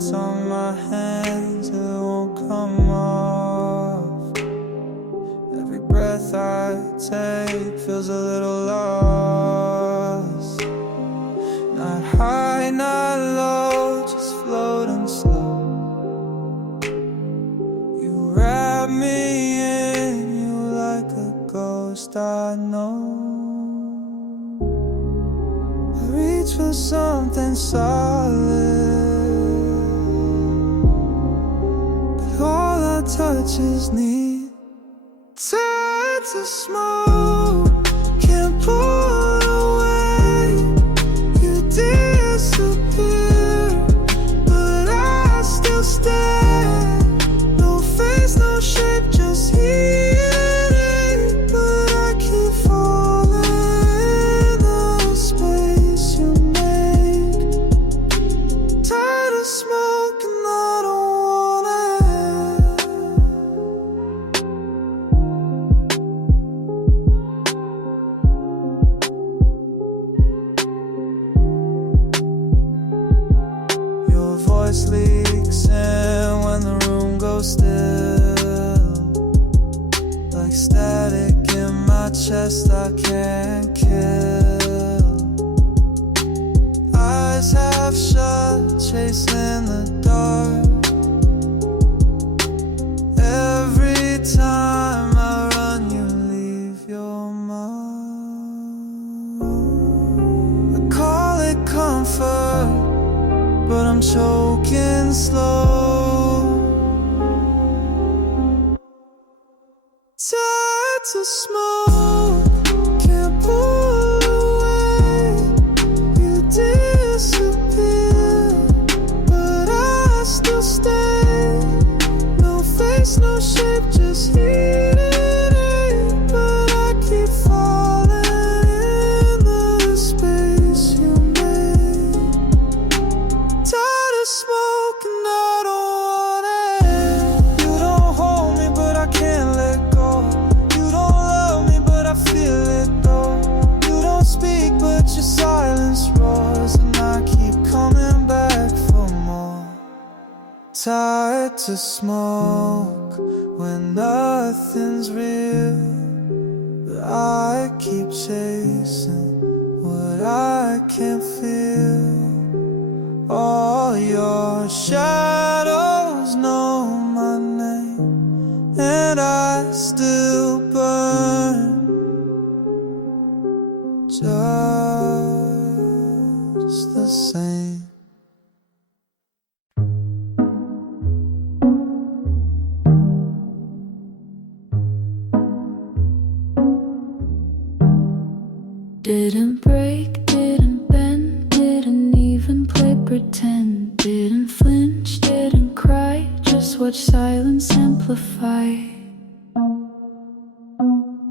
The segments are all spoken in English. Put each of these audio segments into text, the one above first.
scent on my hands, it won't come off. Every breath I take feels a little lost. Not high, not low, just floating slow. You wrap me in you like a ghost I know. I reach for something solid, but all I touch is need. Tired to smoke, can't pull away. You disappear, but I still stay. No face, no shape, just heat. But I keep falling in the space you make. Tired of smoke and I don't want it. Your voice leaks in when the room goes still. Like static in my chest I can't kill. Eyes half shut, chasing the dark. Every time I run, you leave your mark. I call it comfort, but I'm choking slow. Tired to smoke, can't pull away. You disappear, but I still stay. No face, no shape, just heat. But I keep falling in the space you made. Tired of smoke and I don't want it. You don't hold me but I can't let go. You don't love me but I feel it though. You don't speak but your silence roars, and I keep coming back for more. Tired to smoke when nothing's real, but I keep chasing what I can't feel. All your shadows know my name, and I still burn just the same. Didn't break, didn't bend, didn't even play pretend. Didn't flinch, didn't cry, just watch silence amplify.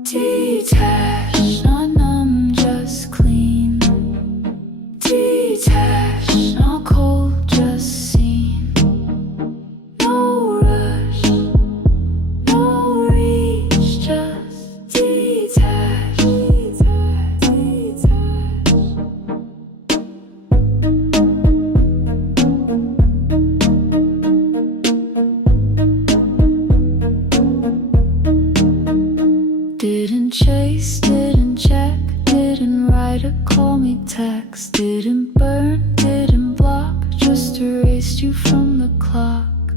Detached, not numb, just clean. Detached, not cold, just seen. No rush, no reach, just detached. Didn't chase, didn't check, didn't write or call me text. Didn't burn, didn't block, just erased you from the clock.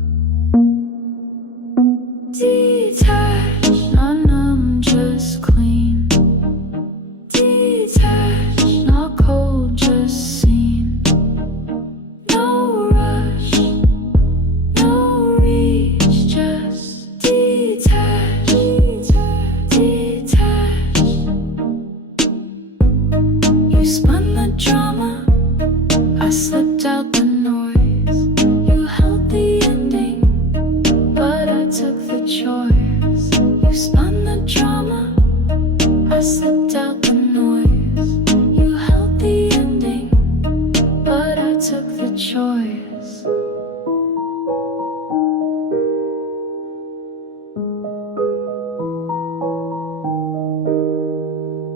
Detached, not numb, just clean. Detached, not cold, just seen. No rush, no reach, just detached. Detached. You spun the drama, I slipped out the noise. You held the ending, but I took the choice. You spun the drama, I slipped out the noise. You held the ending, but I took the choice.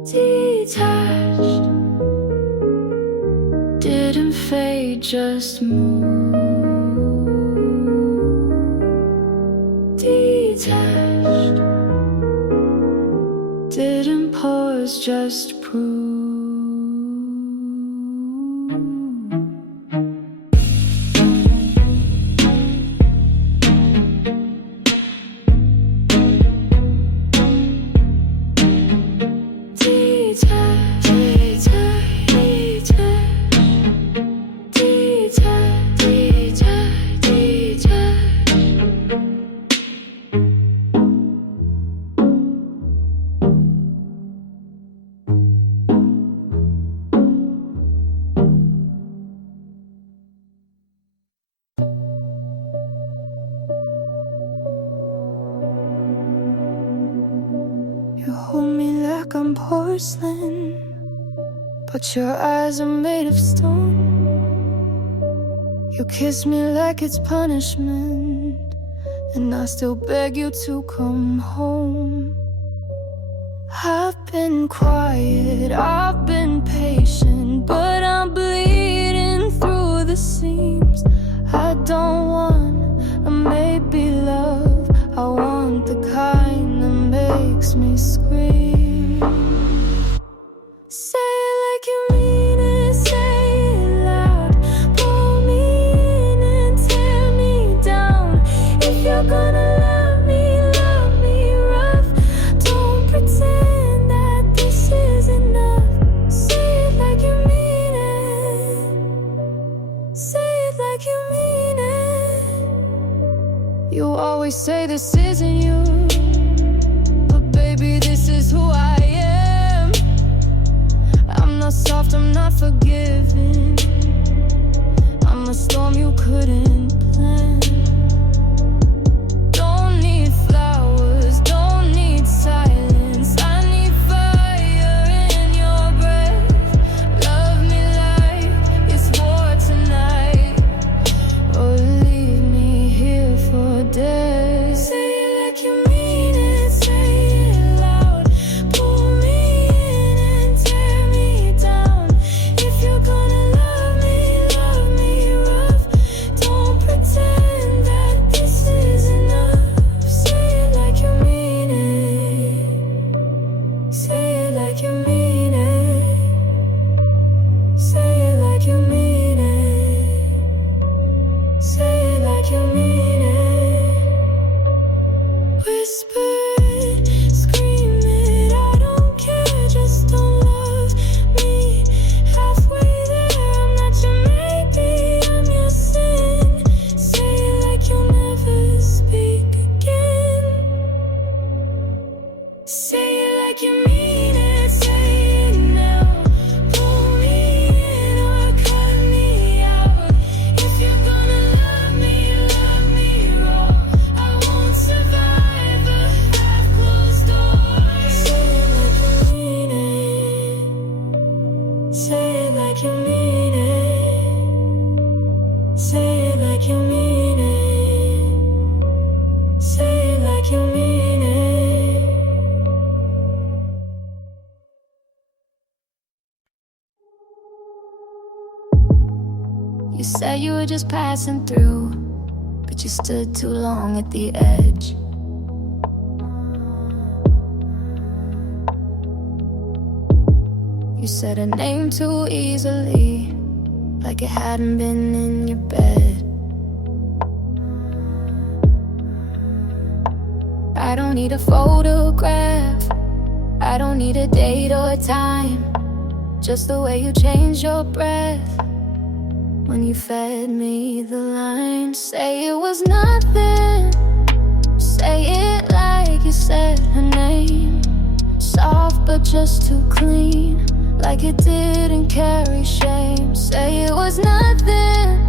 Detached, didn't fade, just move. detached. Didn't pause, just prove. You hold me like I'm porcelain, but your eyes are made of stone. You kiss me like it's punishment, and I still beg you to come home. I've been quiet, I've been patient, but I'm bleeding through the seams. I don't want a maybe love, I want the kind that makes me scream. Say it like you mean it, say it loud. Pull me in and tear me down. If you're gonna love me rough. Don't pretend that this is enough. Say it like you mean it. Say it like you mean it. You always say this isn't you, but baby, this is who I am. I'm not soft, I'm not forgiving. I'm a storm you couldn't plan. Don't need flowers, don't need silence. I need fire in your breath. Love me like it's war tonight, or leave me here for dead. Say it like you mean it, say it loud. Pull me in and tear me down. If you're gonna love me rough. Don't pretend that this is enough. Say it like you mean it. Say it like you mean it. Say it like you mean it. Say it like you mean it. Whisper it, scream it, I don't care, just don't love me. Halfway there, I'm not your maybe, I'm your sin. Say it like you'll never speak again. Say it like you mean it, say it now. Pull me in or cut me out. If you're gonna love me raw. I won't survive a half-closed door. Say it like you mean it. Say it like you mean it. Say it like you mean it. Say it like you mean it. You said you were just passing through, but you stood too long at the edge. You said a name too easily, like it hadn't been in your bed. I don't need a photograph, I don't need a date or a time, just the way you changed your breath when you fed me the line. Say it was nothing, say it like you said her name. Soft but just too clean, like it didn't carry shame. Say it was nothing,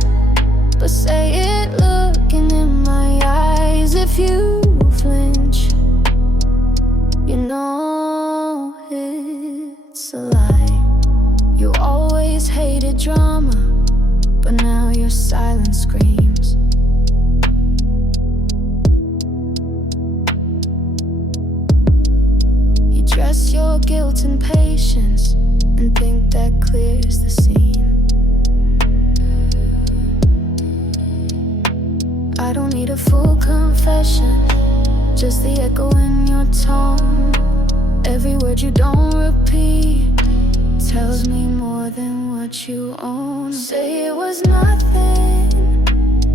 but say it looking in my eyes. If you flinch, you know it's a lie. You always hated drama, but now your silence screams. You dress your guilt and patience and think that clears the scene. I don't need a full confession, just the echo in your tone. Every word you don't repeat tells me more than what you own. Say it was nothing,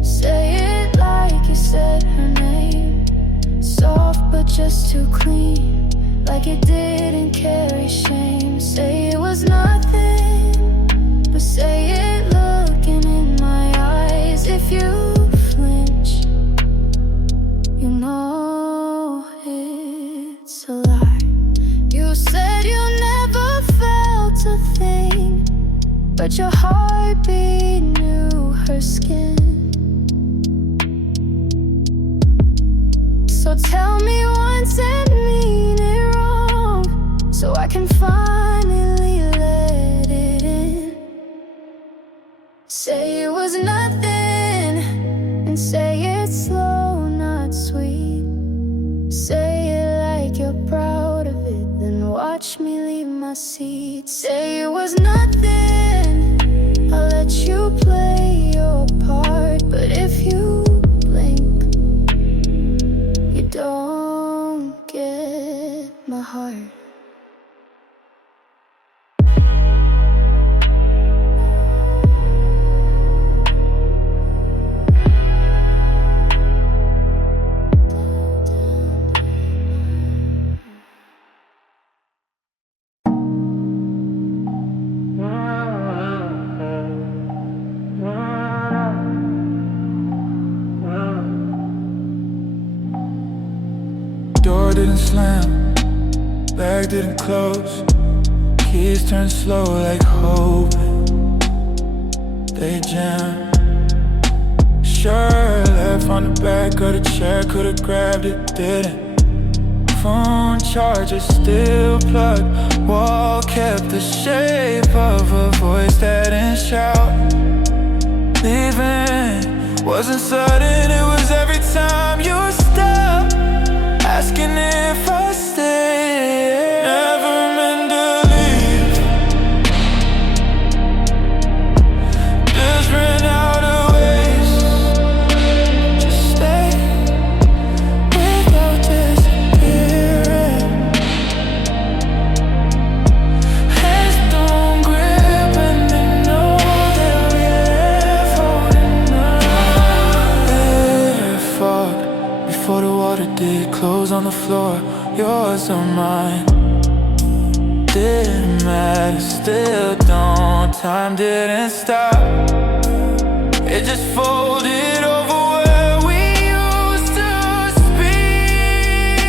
say it like you said her name. Soft but just too clean, like it didn't carry shame. Say it was nothing, but say it looking in my eyes. If you flinch, you know it's a lie. You said you never felt a thing, but your heartbeat knew her skin. So tell me once and mean it wrong, so I can finally let it in. Say it was nothing, and say it slow, not sweet. Say it like you're proud of it, then watch me leave my seat. Say it was nothing, I'll let you play your part. But if you blink, you don't get my heart. Door didn't slam, bag didn't close. Keys turned slow like hoping they jam. Sure, left on the back of the chair, could've grabbed it, didn't. Phone charger still plugged, wall kept the shape of a voice that didn't shout. Leaving wasn't sudden, it was every time you stopped asking if I stay. Never meant to leave, just ran out of ways to stay without disappearing. Hands don't grip and they know they'll be left holding on. They're fogged before the water did. Clothes on the floor, yours or mine. Didn't matter, still don't. Time didn't stop, it just folded over where we used to speak.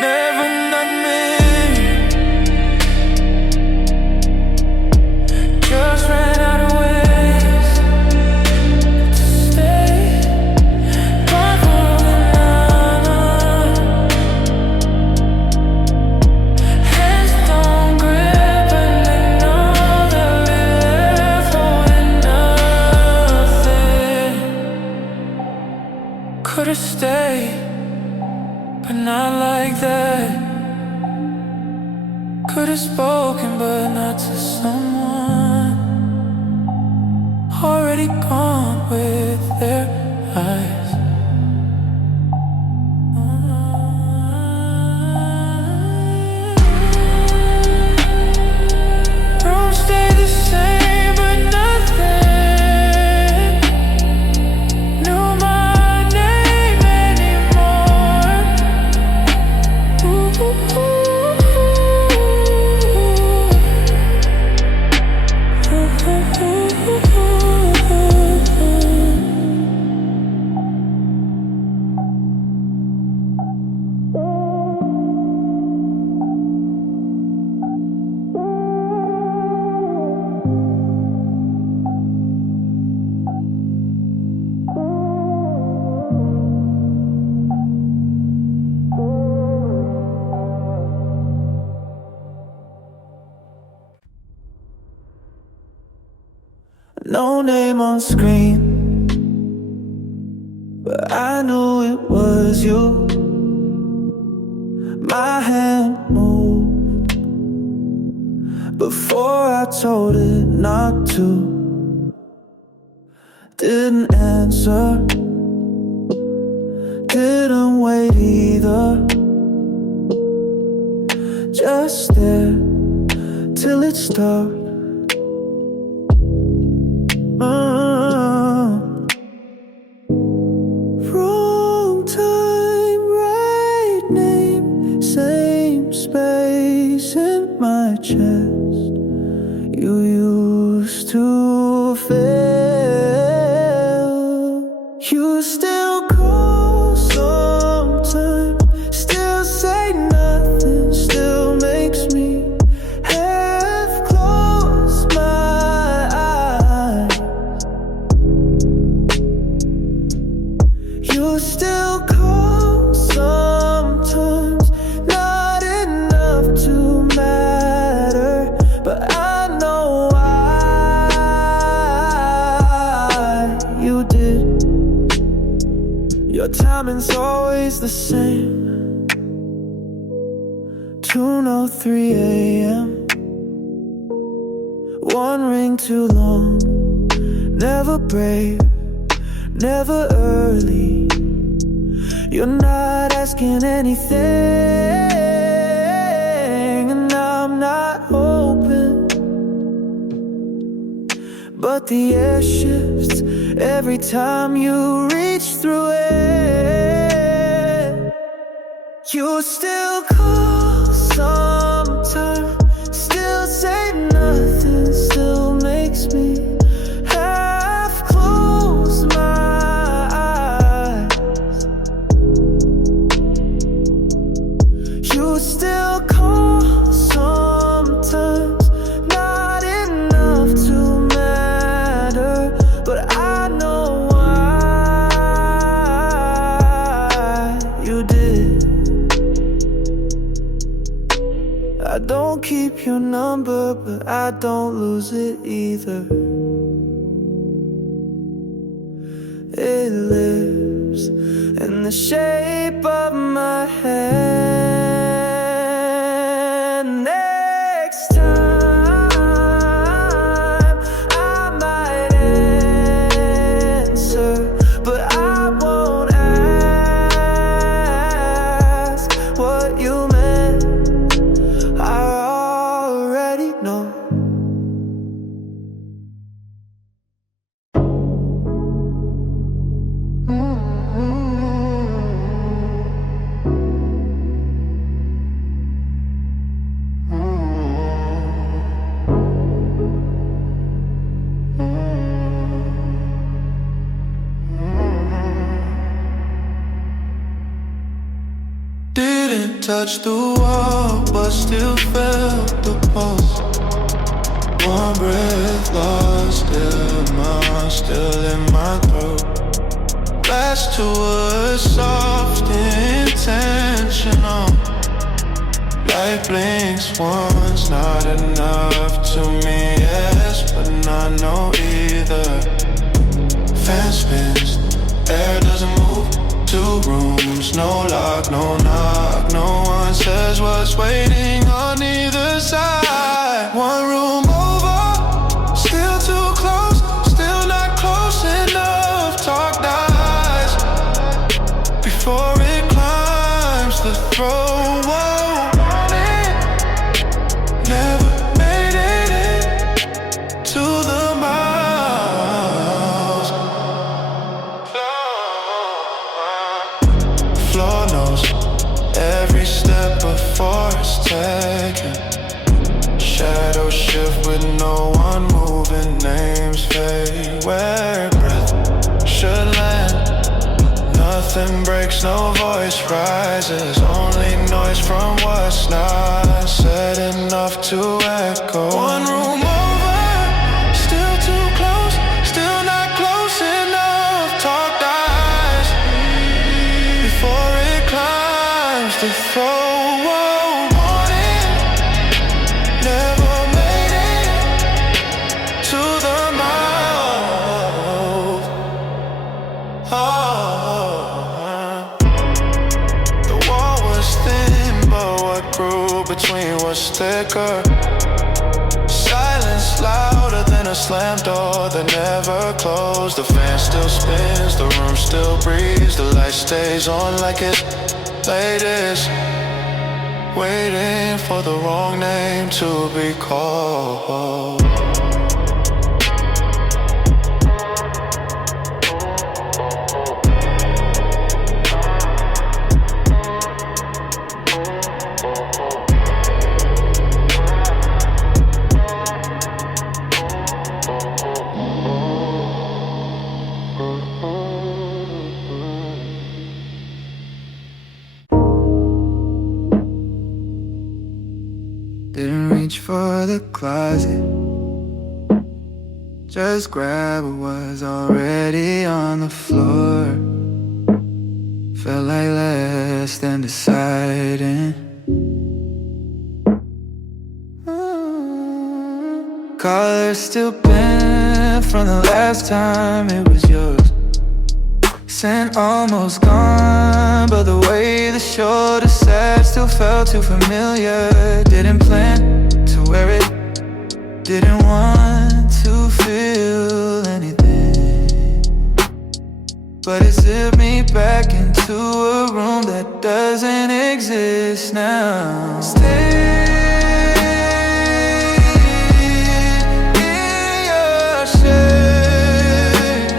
Never not me, just ran out of ways to stay. Hands don't grip and they know they'll be left holding nothing. Could've stayed, but not like that. Could've spoken, but not to someone already gone with their eyes. Room stayed the same, but nothing knew my name anymore. Ooh, ooh, ooh. Ooh, ooh, ooh, ooh. No name on screen, but I knew it was you. My hand moved before I told it not to. Didn't answer, didn't wait either. Just there till it stopped. Wrong time, right name, same space in my chest. You used to fail. You still call sometimes, still say nothing, still makes me half close my eyes. You still call sometimes, not enough to matter, but I know why you did. Your timing's always the same. 2:03 a.m. One ring too long. Never brave, never early. You're not asking anything, and I'm not hoping. But the air shifts every time you reach through it. You still call sometimes, still say nothing, still makes me half close my eyes. You still call sometimes, not enough to matter, but I know why you did. I don't keep your number, but I don't lose it either. It lives in the shape of my hand. Next time I might answer, but I won't ask what you meant. I already know. Didn't touch the wall, but still felt the pulse. One breath lost, still in my throat. Flash to a soft, intentional. Light blinks once, not enough to me, yes, but not no either. Fan spins, air doesn't move. 2 rooms, no lock, no knock. No one says what's waiting on either side. 1 room over, still too close, still not close enough. Talk dies before it climbs the throat. Never made it in to the miles. Floor knows every step before it's taken. Shadows shift with no one moving. Names fade where breath should land. Nothing breaks, no voice rises. Only noise from what's not said, enough to echo. 1 room over, still too close, still not close enough. Talk dies before it climbs the throat. Never made it to the mouth. The wall was thin, but what grew between was thicker. Silence louder than a slammed door that never closed. The fan still spins, the room still breathes, the light stays on like it's latest. Waiting for the wrong name to be called. Didn't reach for the closet, just grab what was already on the floor. Felt like less than deciding. Color still bent from the last time it was yours. Scent almost gone, but the way the shoulder sat still felt too familiar. Didn't plan to wear it, didn't want to feel anything, but it zipped me back into a room that doesn't exist now. Stay in your shade,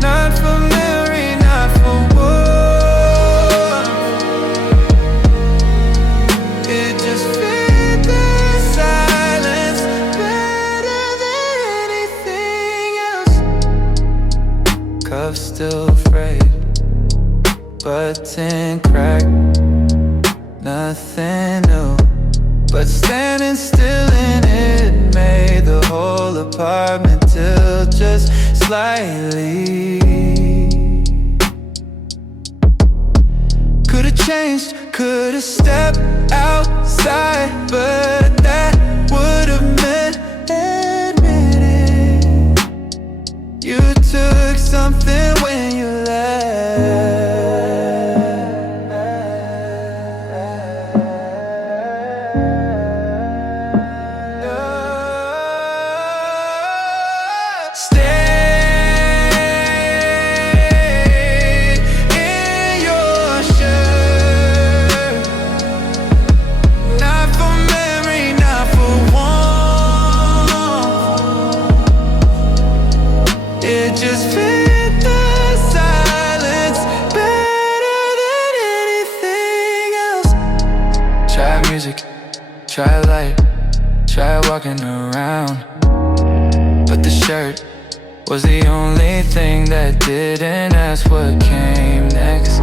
not for memory, not for warmth. It just fit the silence better than anything else. Cuffs still frayed, button cracked, nothing new, but standing still in it made the whole apartment tilt just slightly. Could've changed, could've stepped outside, but that would've meant admitting you took something when you left. Stay in your shirt, not for memory, not for warmth. It just fit the silence better than anything else. Try music, try light, try walking around, but the shirt was the only thing that didn't ask what came next.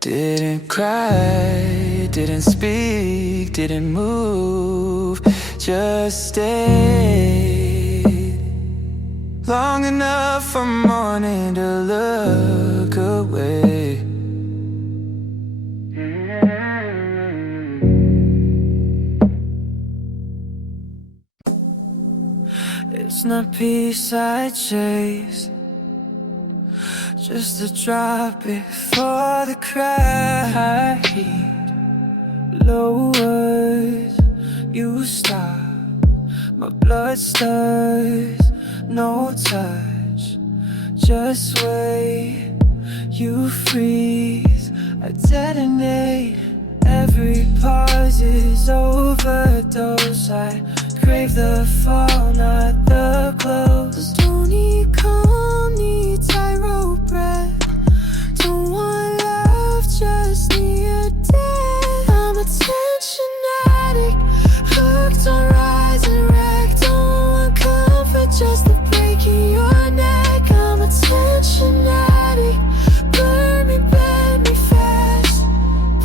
Didn't cry, didn't speak, didn't move, just stayed long enough for morning to look away. It's not peace I chase, just a drop before the crack. Heat lowers, you stop, my blood stirs, no touch, just wait, you freeze, I detonate. Every pause is overdose, I crave the fall, not the close. Don't need calm, need tightrope breath. Don't want love, just need a death. I'm a tension addict, hooked on rise and wreck. Don't want comfort, just the break in your neck. I'm a tension addict, burn me, bend me fast,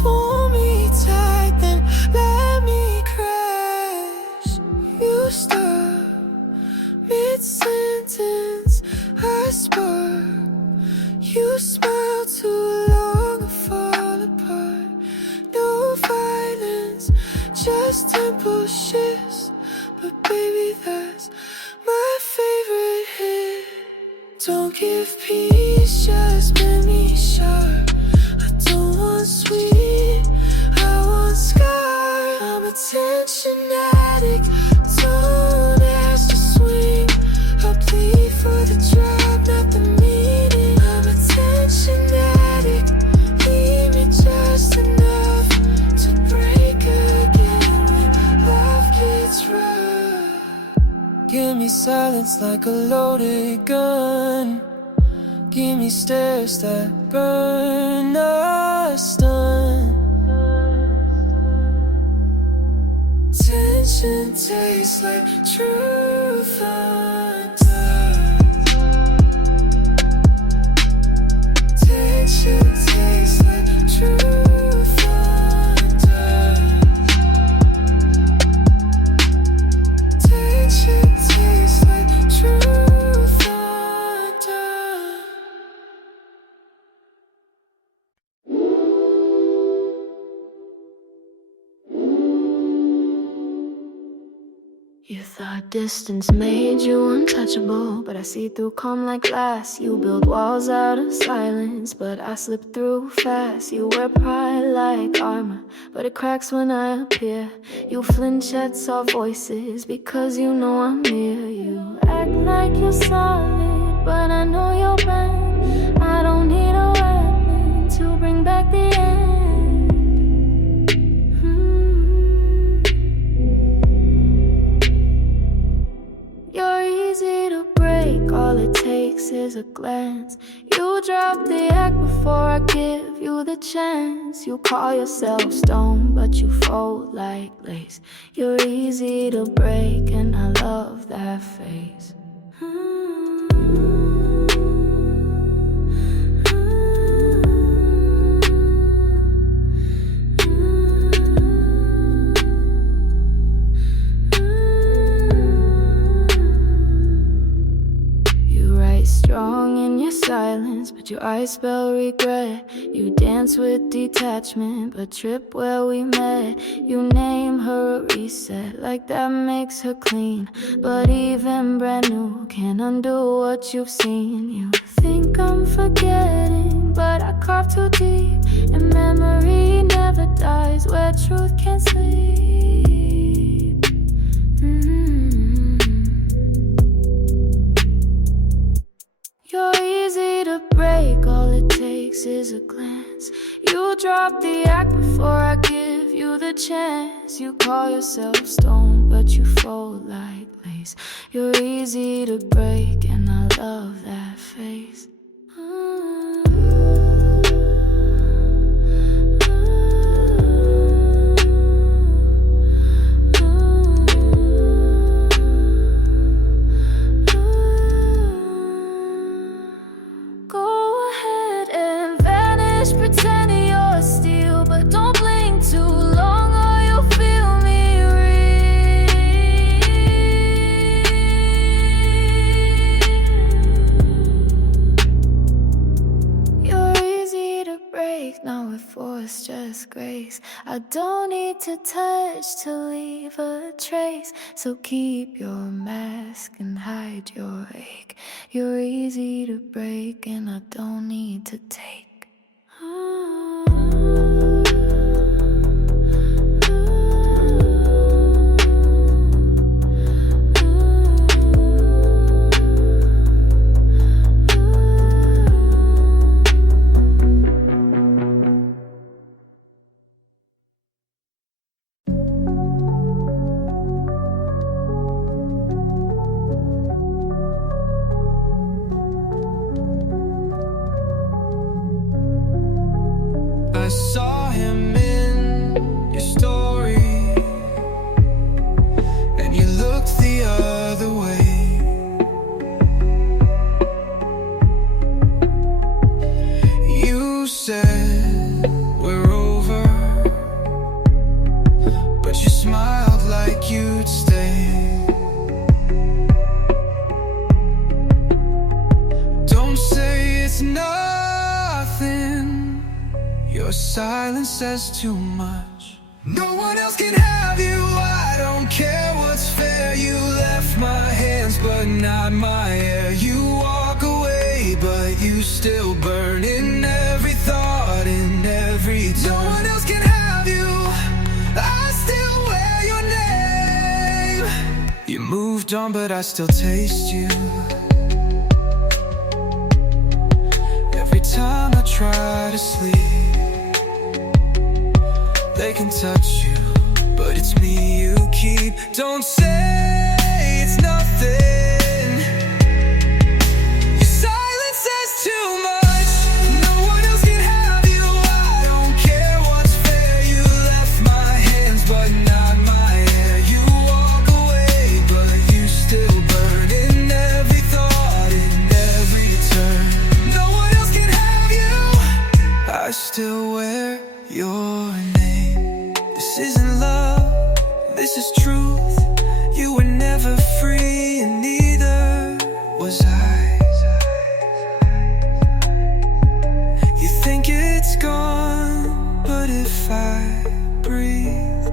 pull me tight, then let me crash. You stop mid-sentence, I spark. You smile too long, I fall apart. No violence, just tempo shifts, but baby, that's my favorite hit. Don't give peace, just make me sharp. I don't want sweet, I want scar. I'm a attention addict. Don't ask to swing. I plead for the drop, not the meaning. I'm attention addict. Leave me just enough to break again when love gets rough. Give me silence like a loaded gun. Give me stares that burn us done. Tension tastes like truth undone. Tension tastes like truth undone. Tension tastes like truth undone. You thought distance made you untouchable, but I see through calm like glass. You build walls out of silence, but I slip through fast. You wear pride like armor, but it cracks when I appear. You flinch at soft voices because you know I'm near. You act like you're solid, but I know you're bent. I don't need a weapon to bring back the end. You're easy to break, all it takes is a glance. You drop the act before I give you the chance. You call yourself stone, but you fold like lace. You're easy to break, and I love that face. Strong in your silence, but your eyes spell regret. You dance with detachment, but trip where we met. You name her a reset, like that makes her clean. But even brand new can't undo what you've seen. You think I'm forgetting, but I carve too deep. And memory never dies where truth can't sleep. You're easy to break, all it takes is a glance. You drop the act before I give you the chance. You call yourself stone, but you fold like lace. You're easy to break, and I love that face. Pretending you're steel, but don't blink too long or you'll feel me real. You're easy to break, not with force, just grace. I don't need to touch to leave a trace. So keep your mask and hide your ache. You're easy to break, and I don't need to take. I saw him in your story, and you looked the other way. You said we're over, but you smiled like you'd stay. Don't say it's nothing. Your silence says too much. No one else can have you, I don't care what's fair. You left my hands, but not my air. You walk away, but you still burn in every thought, in every time. No one else can have you, I still wear moved on, but I still taste you. Every time I try to sleep, they can touch you, but it's me you keep. Don't say it's nothing. Your silence says too much. No one else can have you. I don't care what's fair. You left my hands, but not my hair. You walk away, but you still burn in every thought, in every turn. No one else can have you. I still wear your name. This isn't love, this is truth. You were never free, and neither was I. You think it's gone, but if I breathe,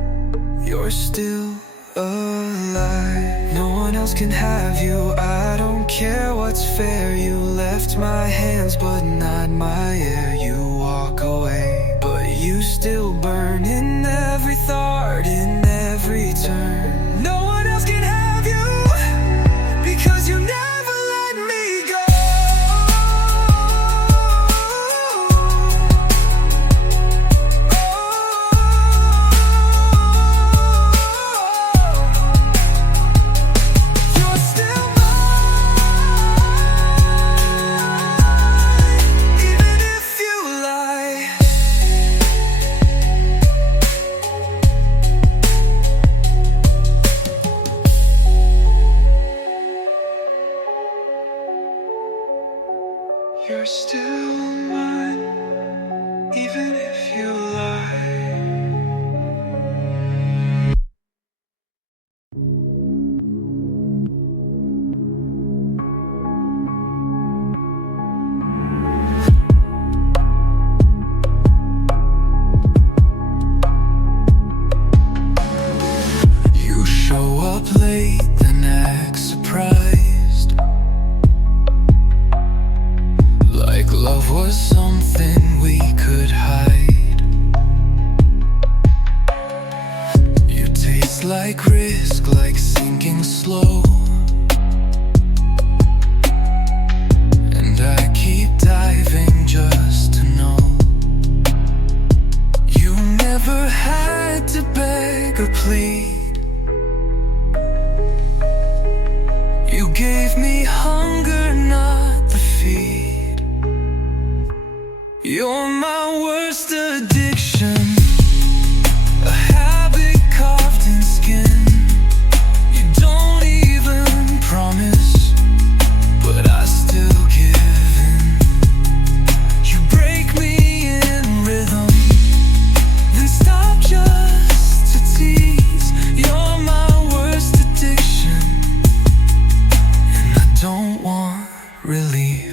you're still alive. No one else can have you. I don't care what's fair. You left my hands, but not my air. You walk away, but you still burn in every thought, in every turn. No one else can have you, because you never let me go. You're still mine, even if you lie. You're still mine, even if you lie. You show up late, then act surprised, like love was something we could hide. You taste like risk, like sinking slow, and I keep diving just to know. You never had to beg or plead. You gave me hunger, not the feed. You're my worst addiction, a habit carved in skin. You don't even promise, but I still give in. You break me in rhythm, then stop just to tease. You're my worst addiction, and I don't want relief.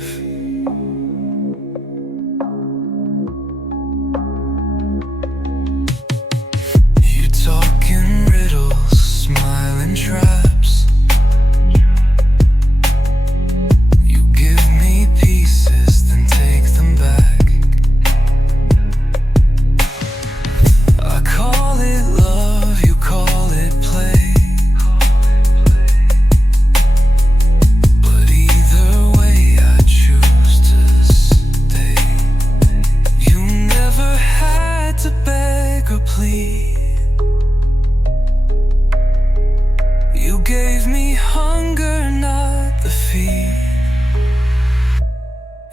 You talk in riddles, smile in traps. You give me pieces, then take them back. I call it love, you call it play, but either way I choose to stay. You never had to beg or plead. You gave me hunger, not the feed.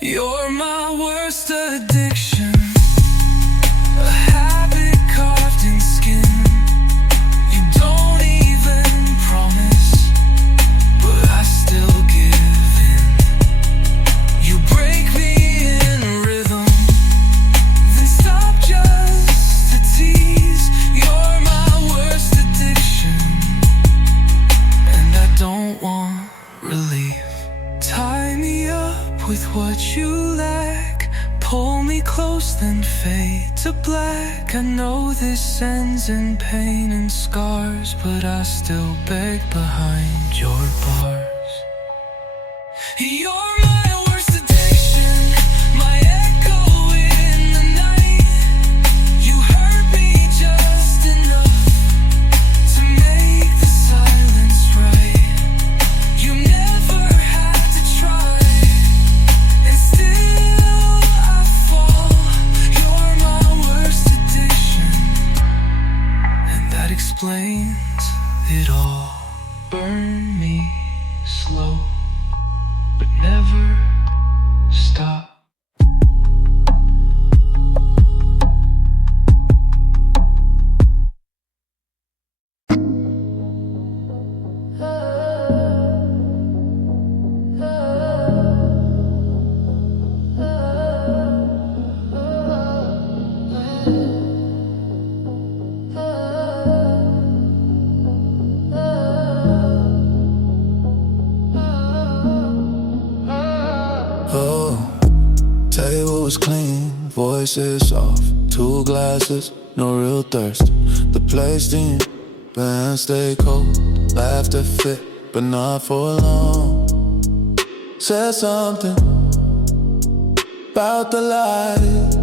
You're my worst addiction, a habit carved in skin. You don't even promise, but I still give in. You break me in rhythm, then stop just to tease. You're my worst addiction, and I don't want relief. Tie me up with what you lack, pull me close, then fade to black. I know this ends in pain and scars, but I still beg behind your bars. You're my worst addiction, my echo in the night. You hurt me just enough to make the silence right. it all. Burn me slow, but never stop. Table was clean, voices off, 2 glasses, no real thirst. The place steam, band stay cold, laughter fit, but not for long. Said something about the light.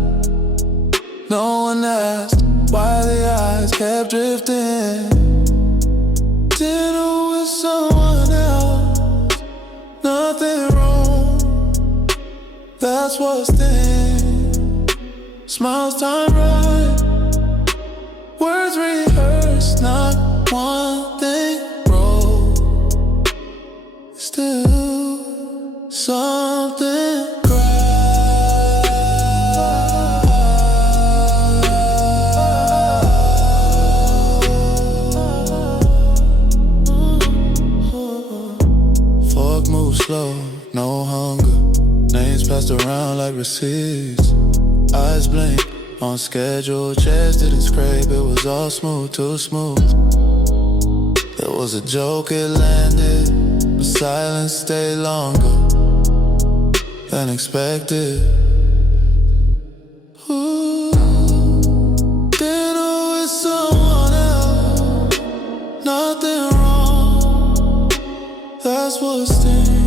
No one asked why the eyes kept drifting. Dinner with someone else, nothing wrong. That's what's then. Smiles time right, words rehearsed, not one thing wrong. Still something cries. Fork moves slow, no hunger. Names passed around like receipts. Eyes blink on schedule. Chairs didn't scrape, it was all smooth, too smooth. There was a joke, it landed, but silence stayed longer than expected. Ooh, dinner with someone else, nothing wrong. That's what's staying.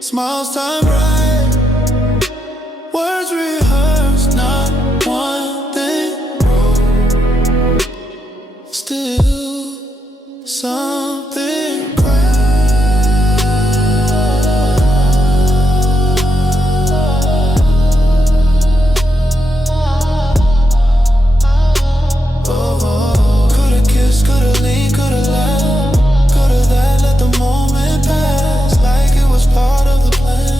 Smiles time right, words rehearsed, not one thing wrong. Still something cries. Oh, coulda kissed, coulda leaned, coulda laughed, coulda that, let the moment pass like it was part of the plan.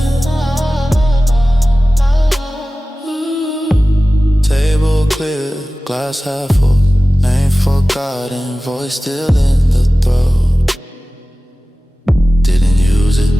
Table clear, glass half full, name forgotten, voice still in the throat. Didn't use it.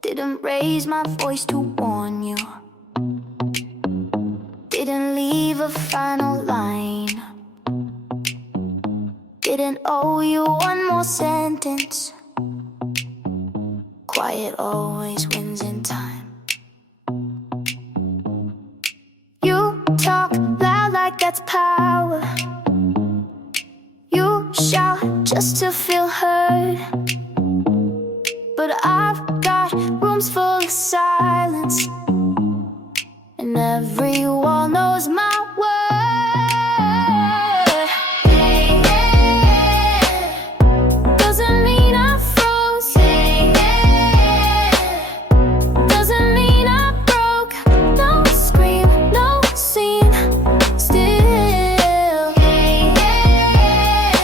Didn't raise my voice to warn you. Didn't leave a final line. Didn't owe you one more sentence. Quiet always wins in time. You talk loud like that's power. You shout just to feel heard. But I've got rooms full of silence, and every wall knows my word. Hey, hey, doesn't mean I froze. Hey, hey, doesn't mean I broke. No scream, no scene, still. Hey, hey,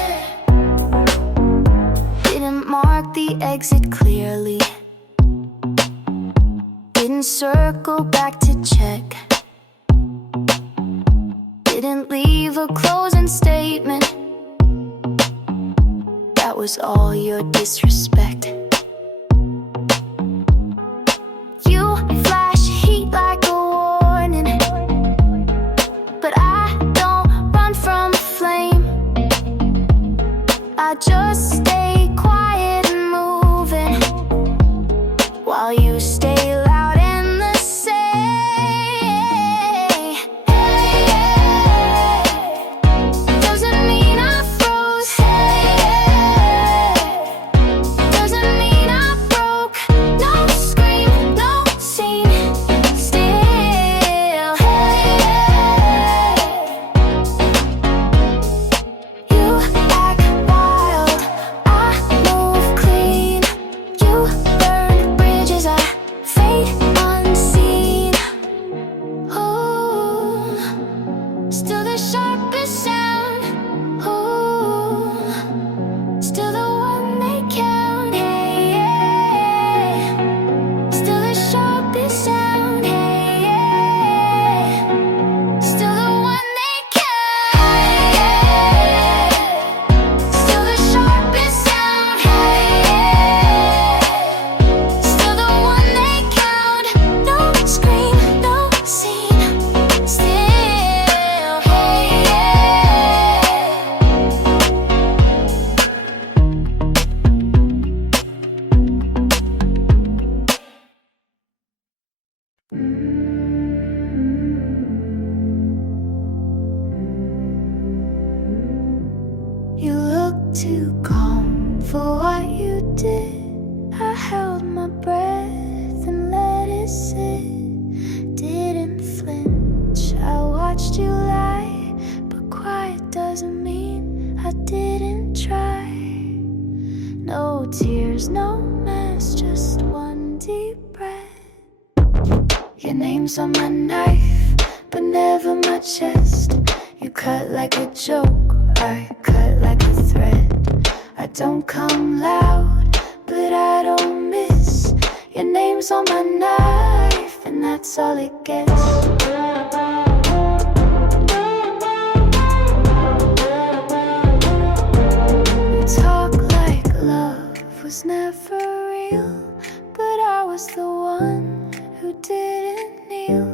didn't mark the exit clearly. Didn't circle back to check. Didn't leave a closing statement. That was all your disrespect. You flash heat like a warning, but I don't run from a flame. I just stay quiet and moving while you stay loud in the same. Your name's on my knife, but never my chest. You cut like a joke, I cut like a thread. I don't come loud, but I don't miss. Your name's on my knife, and that's all it gets. Talk like love was never real, but I was the one who didn't kneel.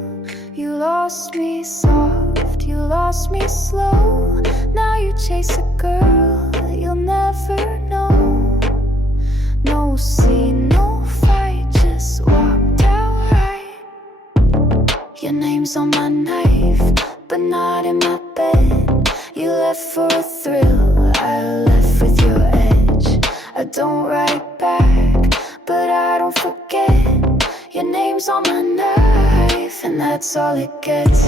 You lost me soft, you lost me slow. Now you chase a girl that you'll never know. No scene, no fight, just walked out right. Your name's on my knife, but not in my bed. You left for a thrill, I left with your edge. I don't write back, but I don't forget. Your name's on my knife, and that's all it gets.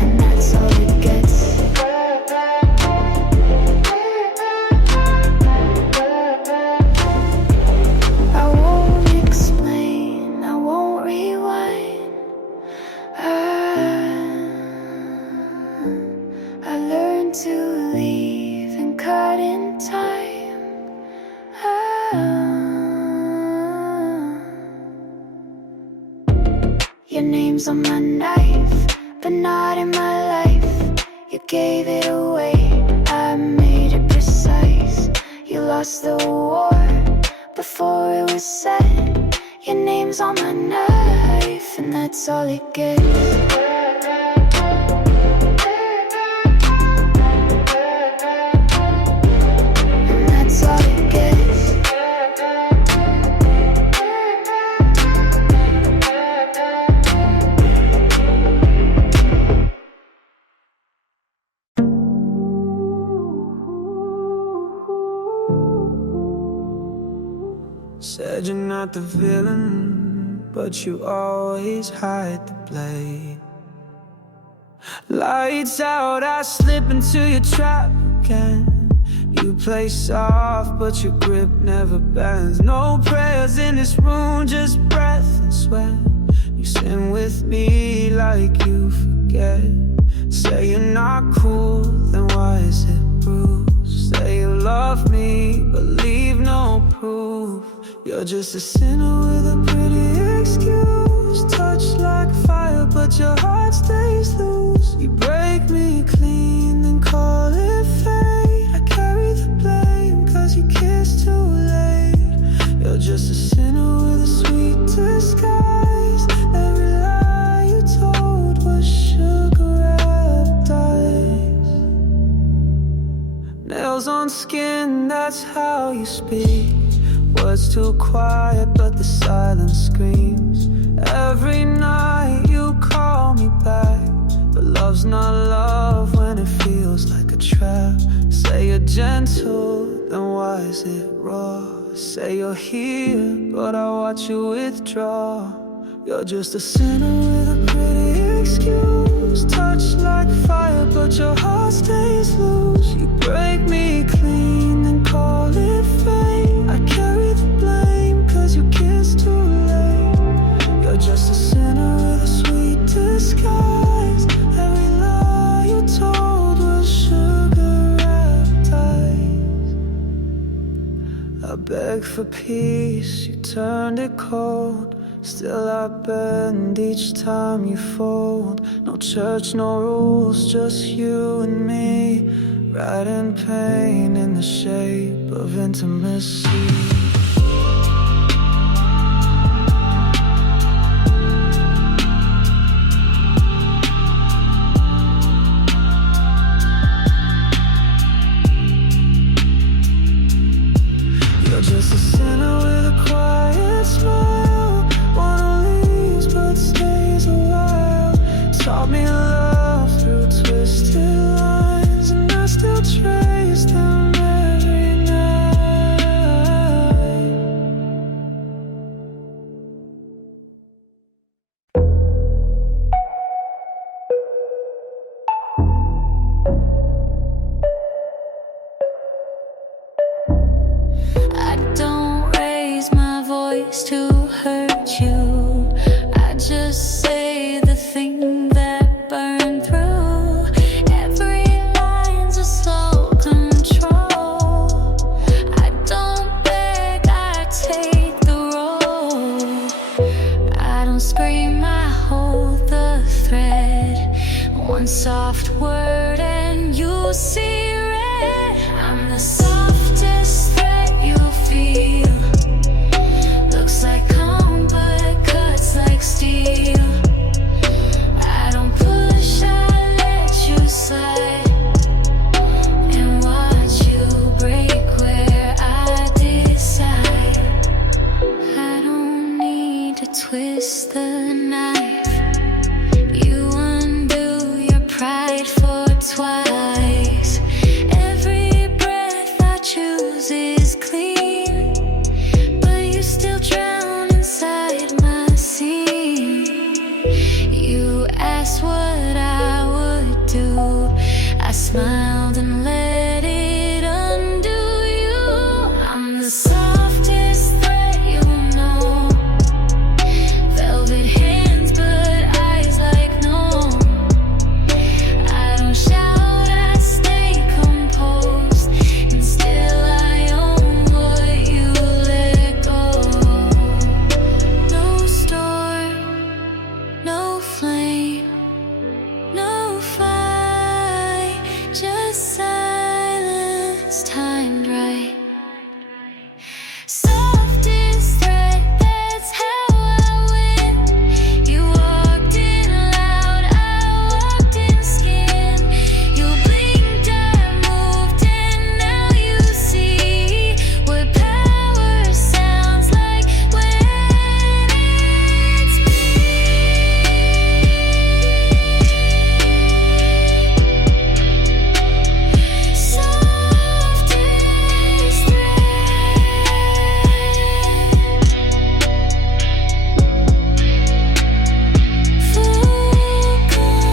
And that's all it gets. I won't explain, I won't rewind. I learned to leave and cut in time. Your name's on my knife, but not in my life. You gave it away, I made it precise. You lost the war before it was said. Your name's on my knife, and that's all it gets. And that's all it gets. Said you're not the villain, but you always hide the blade. Lights out, I slip into your trap again. You play soft, but your grip never bends. No prayers in this room, just breath and sweat. You sin with me like you forget. Say you're not cool, then why is it bruised? Say you love me, but leave no proof. You're just a sinner with a pretty excuse. Touch like fire, but your heart stays loose. You break me clean, then call it fate. I carry the blame, cause you kissed too late. You're just a sinner with a sweet disguise. Every lie you told was sugar wrapped ice. Nails on skin, that's how you speak. Words too quiet, but the silence screams. Every night you call me back, but love's not love when it feels like a trap. Say you're gentle, then why is it raw? Say you're here, but I watch you withdraw. You're just a sinner with a pretty excuse. Touch like fire, but your heart stays loose. You break me clean, then call it fate. I carry the blame, cause you kissed too late. You're just a sinner with a sweet disguise. Every lie you told was sugar wrapped ice. I begged for peace, you turned it cold. Still I bend each time you fold. No church, no rules, just you and me. Writing pain in the shape of intimacy. You're just a sinner with a quiet smile. One who leaves but stays a while. Taught me love through twisted lines, and I still trace them every night. I don't raise my voice to hurt you. I just say the thing that burned through. Every line's a slow control. I don't beg, I take the role. I don't scream, I hold the thread. One soft word and you see red. I'm the softest threat you'll feel. Looks like comb but cuts like steel. I don't push, I let you slide and watch you break where I decide. I don't need to twist the knife. You undo your pride for twice. Every breath I choose is clean, but you still drown inside my scene. You asked what I would do. I smiled and let it undo you. I'm the softest threat you know. Velvet hands but eyes like gnome. I don't shout, I stay composed, and still I own what you let go. No storm, no flame, no fight, just silence timed right. Softest threat, that's how I win. You walked in loud, I walked in skin. You blinked, I moved, and now you see what power sounds like when it's me. Softest threat. Full control.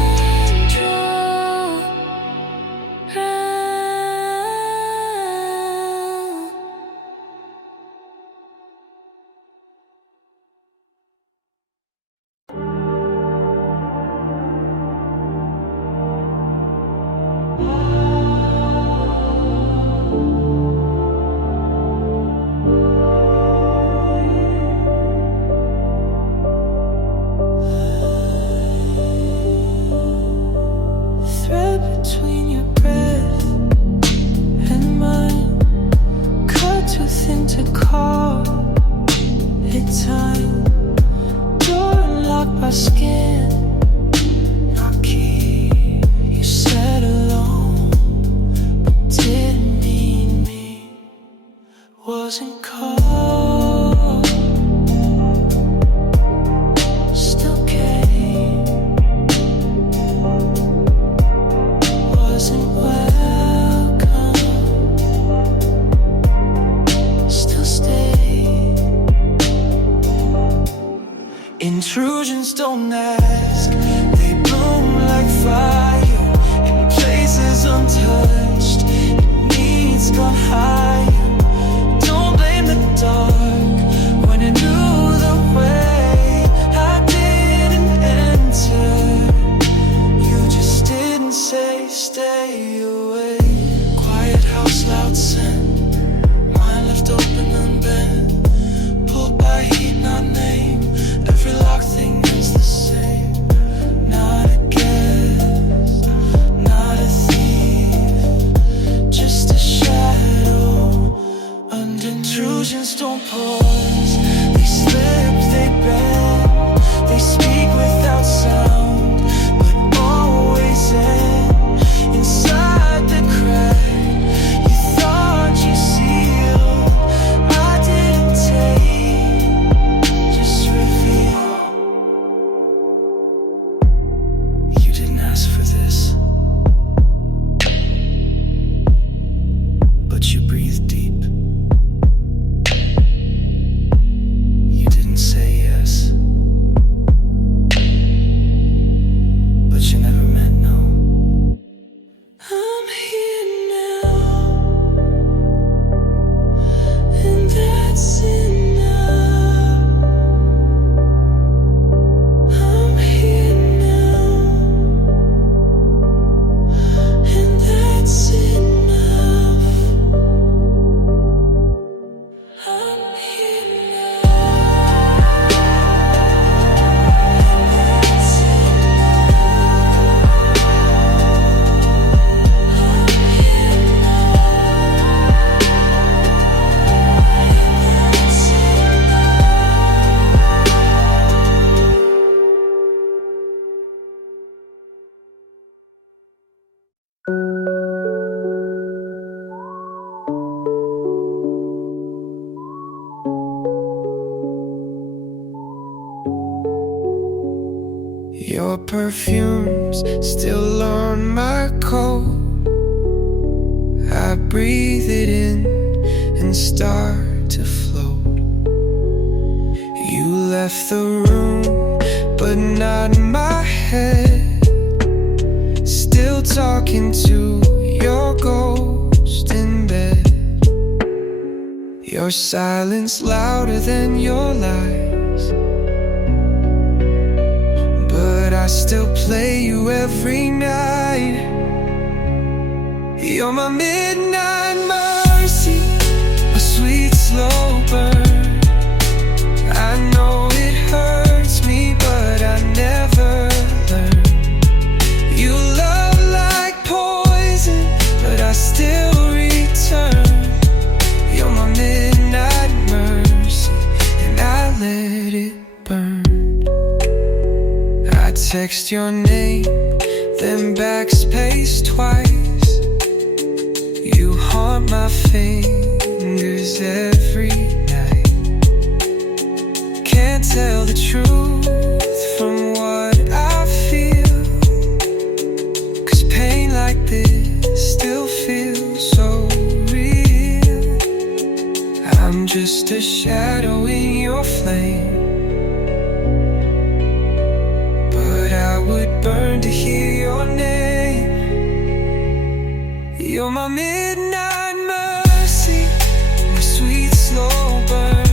Thread between your breath and mine, cut too thin to call it time. Door unlocked by skin, not key. You said alone, but didn't mean me. Wasn't cold, still came. Wasn't welcome, still stayed. Intrusions don't ask, they bloom like fire in places untouched. It needs gone higher. Don't blame the dark when I knew the way. I didn't enter, you just didn't say stay away. Quiet house, loud scent, mine left open unbent. Pulled by heat, not name. Every locked thing is the same. Not a guest, not a thief, just a shadow. Under intrusions don't pause. They slip, they bend, they speak without sound, but always end inside the crack. You thought you sealed, I didn't take, just reveal. You didn't ask for this, but you breathed deep. You didn't say yes, Your perfume's still on my coat. I breathe it in and start to float. You left the room, but not my head. Still talking to your ghost in bed. Your silence louder than your lies, but I still play you every night. You're my midnight mercy, a sweet slow burn. I know it hurts me, but I never learn. You love like poison, but I still return. You're my midnight mercy, and I let it burn. I text your name, then backspace twice. You haunt my fingers every night. Can't tell the truth from what I feel, 'cause pain like this still feels so real. I'm just a shadow in your flame, but I would burn to hear your name. You're my midnight mercy, a sweet slow burn.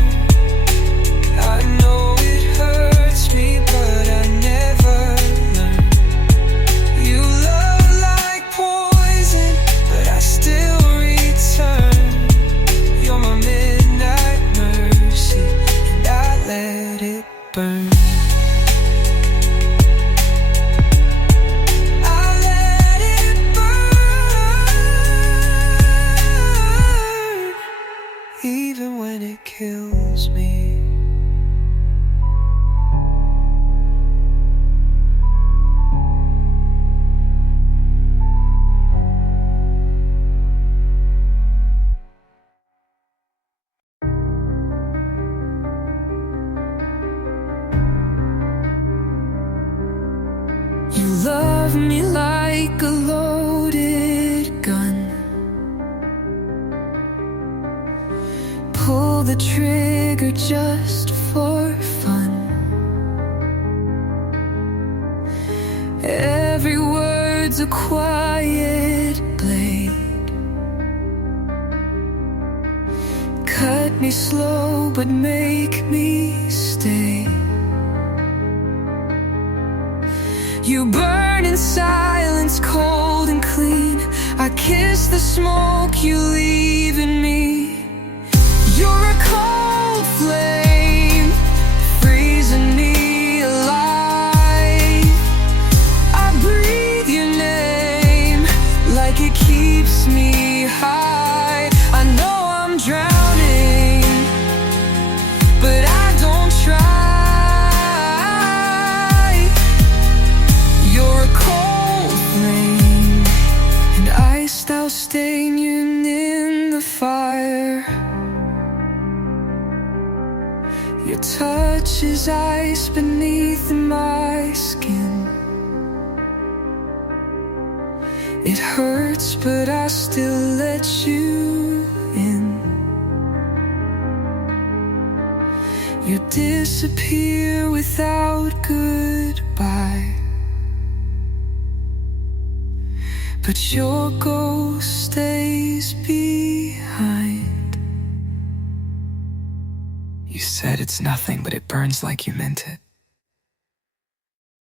I know it hurts me, but I never learn. You love like poison, but I still return. You're my midnight mercy, and I let it burn. Even when it kills me. You love me like a loaded gun. Pull the trigger just for fun. Every word's a quiet blade. Cut me slow but make me stay. You burn in silence, cold and clean. I kiss the smoke you leave in me. You're a cold flame, freezing me alive. I breathe your name like it keeps me high. I know I'm drowning, but I don't try. You're a cold flame, and ice I'll stain you in the fire. Your touch is ice beneath my skin. It hurts, but I still let you in. You disappear without goodbye, but your ghost stays behind. You said it's nothing, but it burns like you meant it.